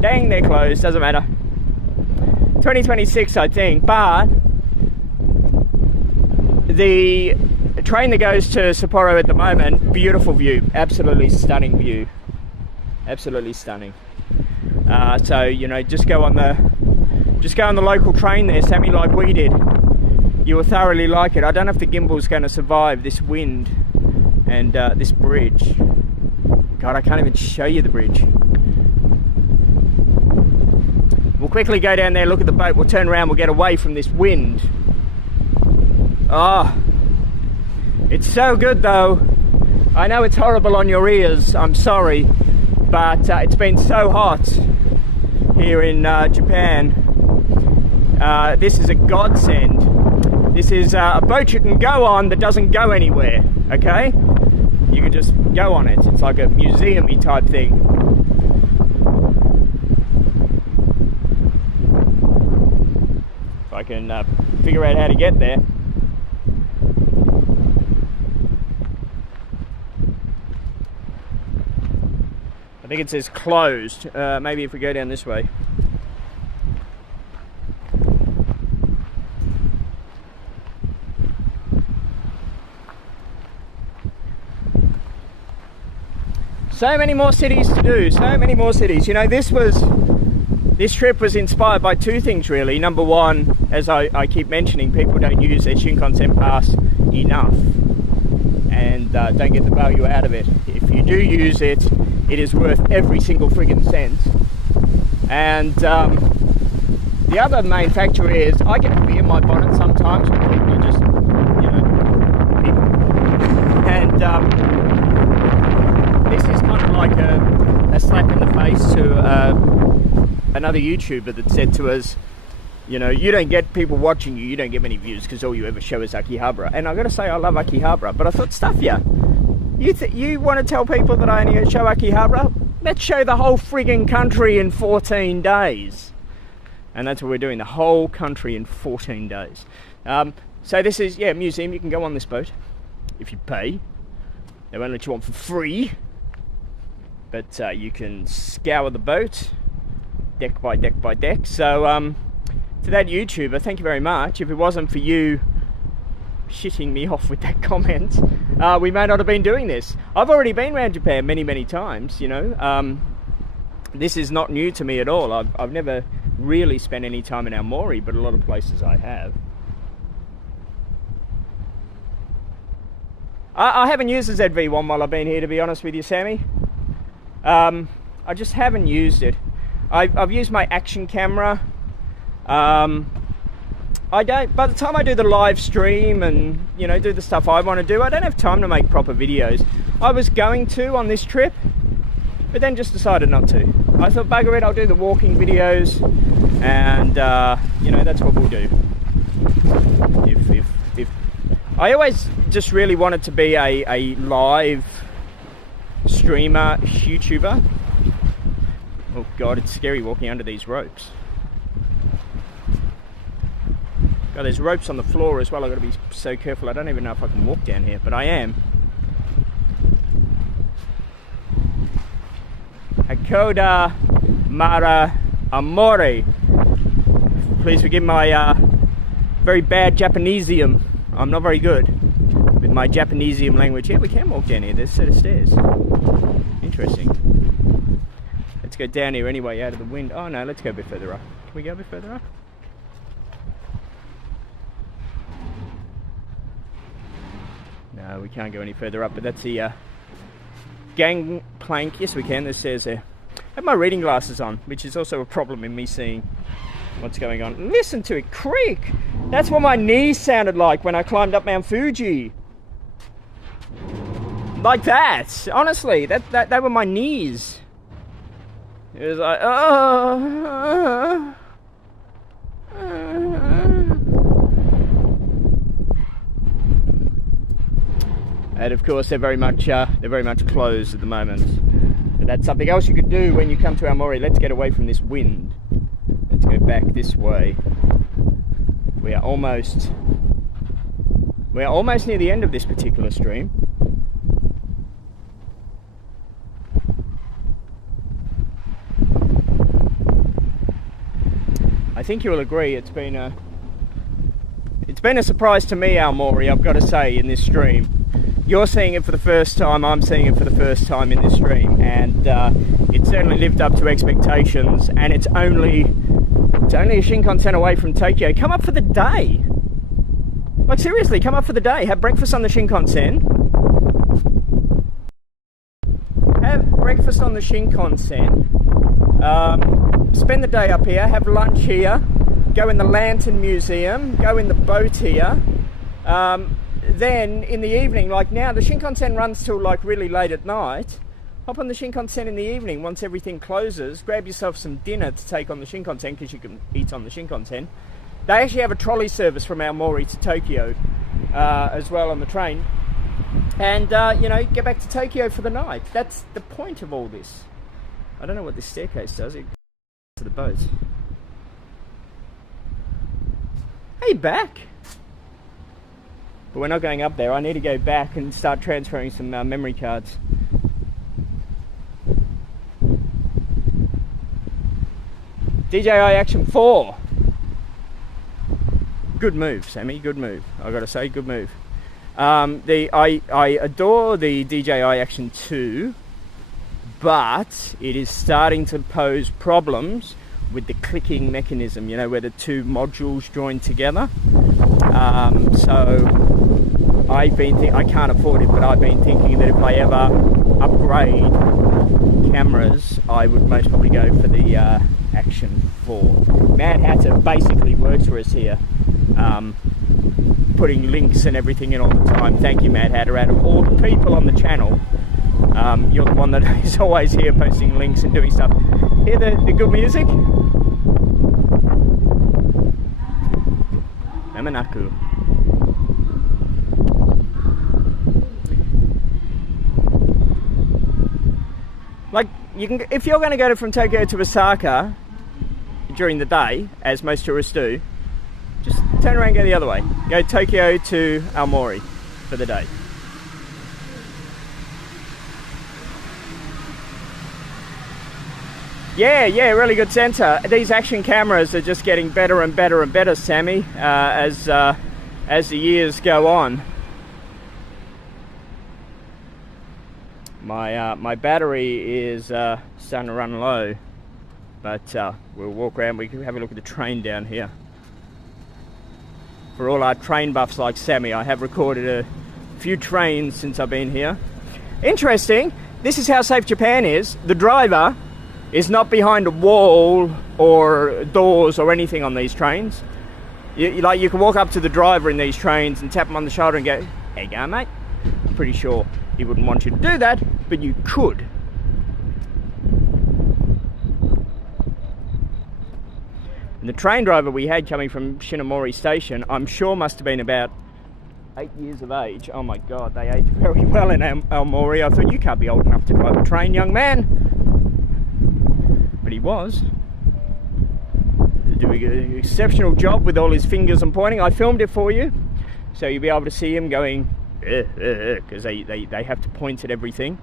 Dang, they're closed, doesn't matter. 2026 I think, but the train that goes to Sapporo at the moment, beautiful view, absolutely stunning view. Absolutely stunning. So, you know, just go on the local train there, Sammy, like we did. You will thoroughly like it. I don't know if the gimbal's going to survive this wind and this bridge. God, I can't even show you the bridge. We'll quickly go down there, look at the boat, we'll turn around, we'll get away from this wind. Oh, it's so good though. I know it's horrible on your ears, I'm sorry, but it's been so hot here in Japan. This is a godsend. This is a boat you can go on that doesn't go anywhere, okay? You can just go on it. It's like a museum-y type thing. If I can figure out how to get there. I think it says closed. Maybe if we go down this way. So many more cities to do, so many more cities. You know, this trip was inspired by two things really. Number one, as I keep mentioning, people don't use their Shinkansen pass enough and don't get the value out of it. If you do use it, it is worth every single friggin' cent. And the other main factor is I get to be in my bonnet sometimes when people are just, you know, people. And this is kind of like a slap in the face to another YouTuber that said to us, you know, you don't get people watching you, you don't get many views because all you ever show is Akihabara. And I got to say, I love Akihabara, but I thought, stuff ya. You want to tell people that I only show Akihabara? Let's show the whole friggin' country in 14 days. And that's what we're doing, the whole country in 14 days. So this is, yeah, a museum. You can go on this boat if you pay. They won't let you on for free. But you can scour the boat, deck by deck by deck. So to that YouTuber, thank you very much. If it wasn't for you shitting me off with that comment, we may not have been doing this. I've already been around Japan many times, you know. This is not new to me at all. I've never really spent any time in Aomori, but a lot of places I have. I haven't used the ZV-1 while I've been here, to be honest with you, Sammy. I just haven't used it. I've used my action camera. By the time I do the live stream and, you know, do the stuff I want to do, I don't have time to make proper videos. I was going to on this trip, but then just decided not to. I thought, bugger it, I'll do the walking videos, and you know, that's what we'll do. If I always just really wanted to be a live streamer, YouTuber. Oh God, it's scary walking under these ropes. God, there's ropes on the floor as well. I've got to be so careful. I don't even know if I can walk down here, but I am. Hakkoda-Maru Aomori. Please forgive my very bad Japaneseium. I'm not very good with my Japaneseium language. Yeah, we can walk down here. There's a set of stairs. Interesting. Let's go down here anyway, out of the wind. Oh no, let's go a bit further up. Can we go a bit further up? No, we can't go any further up, but that's the gangplank. Yes, we can. There's stairs there. I have my reading glasses on, which is also a problem in me seeing what's going on. Listen to it creak. That's what my knees sounded like when I climbed up Mount Fuji. Like that. Honestly, that were my knees. It was like, and of course they're very much closed at the moment. But that's something else you could do when you come to Aomori. Let's get away from this wind. Let's go back this way. We are almost near the end of this particular stream. I think you will agree it's been a surprise to me, Aomori, I've got to say, in this stream. You're seeing it for the first time, I'm seeing it for the first time in this stream, and it certainly lived up to expectations, and it's only a Shinkansen away from Tokyo. Come up for the day. Like seriously, come up for the day. Have breakfast on the Shinkansen. Have breakfast on the Shinkansen. Spend the day up here, have lunch here, go in the Lantern Museum, go in the boat here. Then in the evening, like now, the Shinkansen runs till like really late at night. Hop on the Shinkansen in the evening once everything closes. Grab yourself some dinner to take on the Shinkansen, because you can eat on the Shinkansen. They actually have a trolley service from Aomori to Tokyo as well on the train. And, you know, get back to Tokyo for the night. That's the point of all this. I don't know what this staircase does. It goes to the boat. Hey, back! But we're not going up there. I need to go back and start transferring some memory cards. DJI Action 4. Good move, Sammy. Good move. I gotta say, good move. I adore the DJI Action 2, but it is starting to pose problems with the clicking mechanism, you know, where the two modules join together. So I can't afford it, but I've been thinking that if I ever upgrade cameras, I would most probably go for the Action 4. Mad Hatter basically works for us here, putting links and everything in all the time. Thank you, Mad Hatter. Out of all the people on the channel, you're the one that is always here posting links and doing stuff. Hear the good music? Namanaku. Like, you can, if you're going to go from Tokyo to Osaka during the day, as most tourists do, just turn around and go the other way. Go Tokyo to Aomori for the day. Yeah, really good sensor. These action cameras are just getting better and better and better, Sammy, as as the years go on. My battery is starting to run low, but we'll walk around. We can have a look at the train down here. For all our train buffs like Sammy, I have recorded a few trains since I've been here. Interesting, this is how safe Japan is. The driver is not behind a wall or doors or anything on these trains. You can walk up to the driver in these trains and tap him on the shoulder and go, "How you going, mate?" I'm pretty sure he wouldn't want you to do that, but you could. And the train driver we had coming from Shinomori Station, I'm sure must have been about 8 years of age. Oh my God, they age very well in Aomori. I thought, you can't be old enough to drive a train, young man. But he was. Doing an exceptional job with all his fingers and pointing. I filmed it for you, so you'll be able to see him going, because they have to point at everything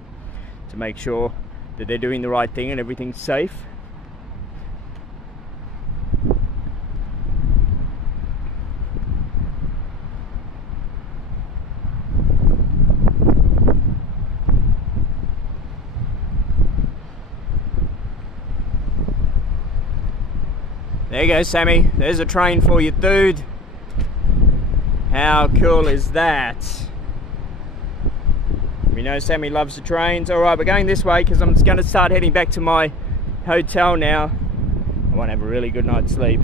to make sure that they're doing the right thing and everything's safe. There you go, Sammy. There's a train for you, dude. How cool is that? We know Sammy loves the trains. Alright, we're going this way because I'm just going to start heading back to my hotel now. I want to have a really good night's sleep.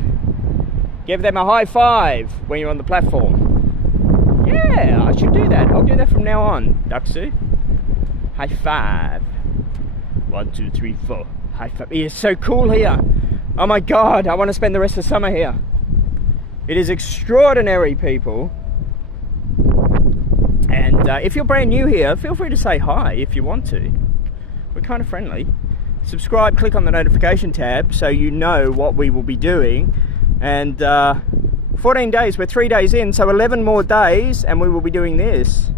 Give them a high five when you're on the platform. Yeah, I should do that. I'll do that from now on, Duxu. High five. 1, 2, 3, 4. High five. It's so cool here. Oh my God, I want to spend the rest of summer here. It is extraordinary, people. And if you're brand new here, feel free to say hi if you want to. We're kind of friendly. Subscribe, click on the notification tab so you know what we will be doing. And 14 days, we're 3 days in, so 11 more days and we will be doing this.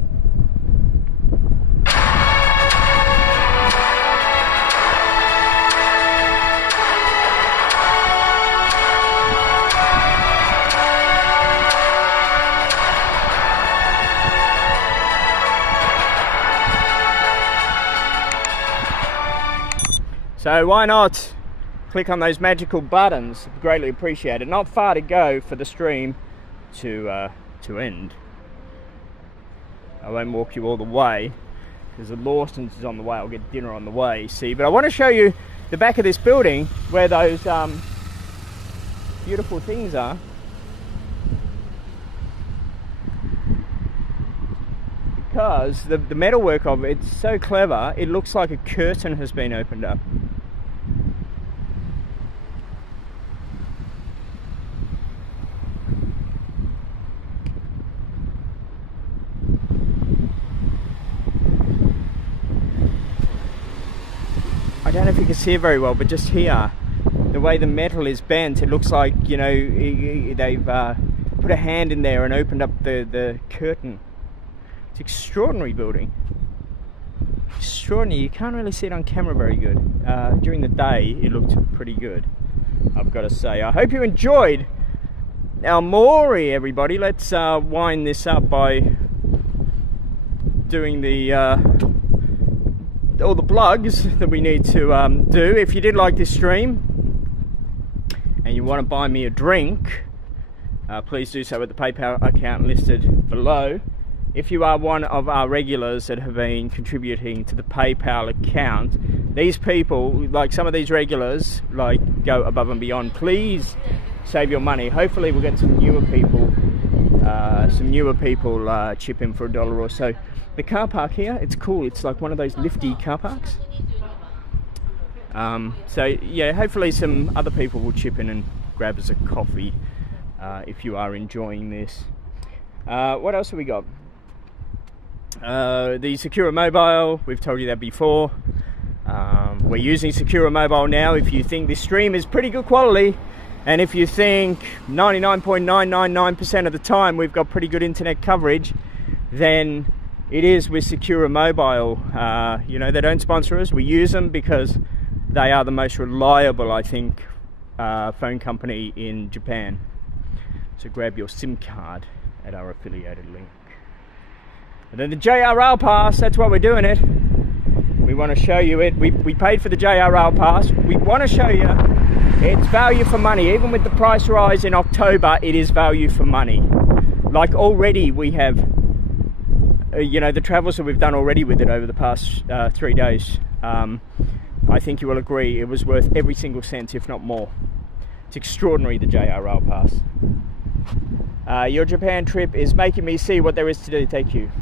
So why not click on those magical buttons? Greatly appreciated. Not far to go for the stream to end. I won't walk you all the way because the Lawson's is on the way. I'll get dinner on the way. See, but I want to show you the back of this building where those beautiful things are. Because the metalwork of it, it's so clever. It looks like a curtain has been opened up. I don't know if you can see it very well, but just here, the way the metal is bent, it looks like, you know, they've put a hand in there and opened up the curtain. It's an extraordinary building. Extraordinary. You can't really see it on camera very good. During the day, it looked pretty good, I've got to say. I hope you enjoyed Aomori, everybody. Let's wind this up by doing the all the plugs that we need to do. If you did like this stream and you want to buy me a drink, please do so at the PayPal account listed below. If you are one of our regulars that have been contributing to the PayPal account, these people, like some of these regulars, like go above and beyond. Please save your money. Hopefully we'll get some newer people chip in for $1 or so. The car park here, it's cool. It's like one of those lifty car parks. So yeah, hopefully some other people will chip in and grab us a coffee if you are enjoying this. What else have we got? The Secura Mobile, we've told you that before. We're using Secura Mobile now. If you think this stream is pretty good quality, and if you think 99.999% of the time we've got pretty good internet coverage, then it is with Secura Mobile. You know, they don't sponsor us. We use them because they are the most reliable, I think, phone company in Japan. So grab your SIM card at our affiliated link. And then the JR Rail Pass, that's what we're doing it. We want to show you it. We paid for the JR Rail Pass. We want to show you it's value for money. Even with the price rise in October, it is value for money. Like already we have, you know, the travels that we've done already with it over the past 3 days. I think you will agree it was worth every single cent, if not more. It's extraordinary, the JR Rail Pass. Your Japan trip is making me see what there is to do. Thank you.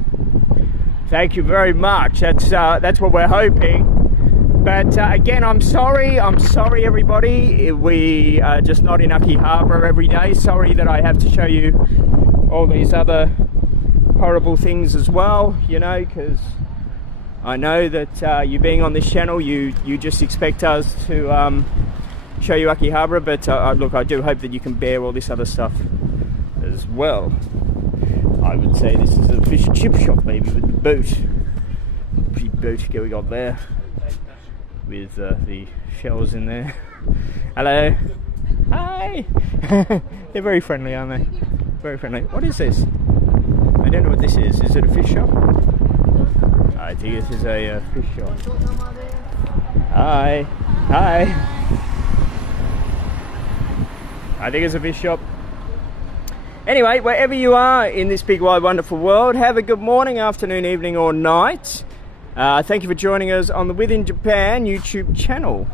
Thank you very much. That's what we're hoping. But again, I'm sorry everybody. We are just not in Akihabara every day. Sorry that I have to show you all these other horrible things as well, you know, because I know that you being on this channel, you just expect us to show you Akihabara, but look, I do hope that you can bear all this other stuff as well. I would say this is a fish and chip shop, maybe, with the boat. Pretty boat we got there, with the shells in there. Hello. Hi. They're very friendly, aren't they? Very friendly. What is this? I don't know what this is. Is it a fish shop? I think this is a fish shop. Hi. Hi. I think it's a fish shop. Anyway, wherever you are in this big, wide, wonderful world, have a good morning, afternoon, evening, or night. Thank you for joining us on the Within Japan YouTube channel.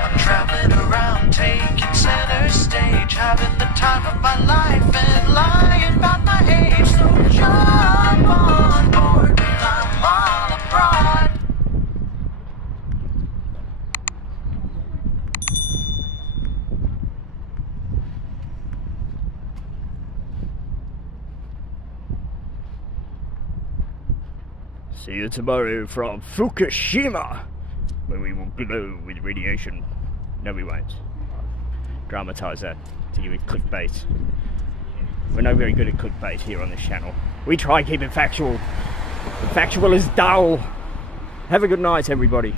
I'm traveling around, taking center stage, having the time of my life and lying about my age. So jump on board, I'm all abroad. See you tomorrow from Fukushima, where we will glow with radiation. No, we won't. Dramatise that to give it clickbait. We're not very good at clickbait here on this channel. We try and keep it factual. The factual is dull. Have a good night, everybody.